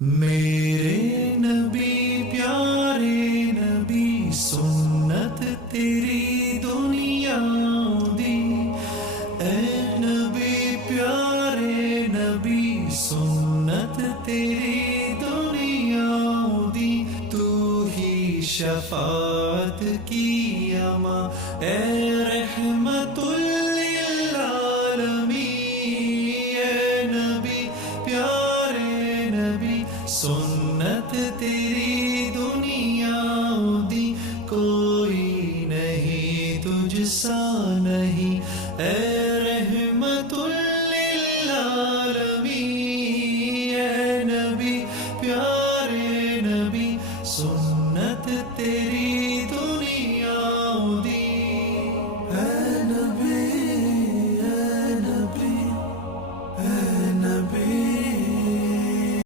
मेरे नबी प्यारे नबी सुन्नत तेरी दुनिया दी। ए नबी प्यारे नबी सुन्नत तेरी दुनिया दी। तू ही शफाअत की अमा ए रहमतुल लिल आलमीन। ए नबी प्यारे नबी सुन्नत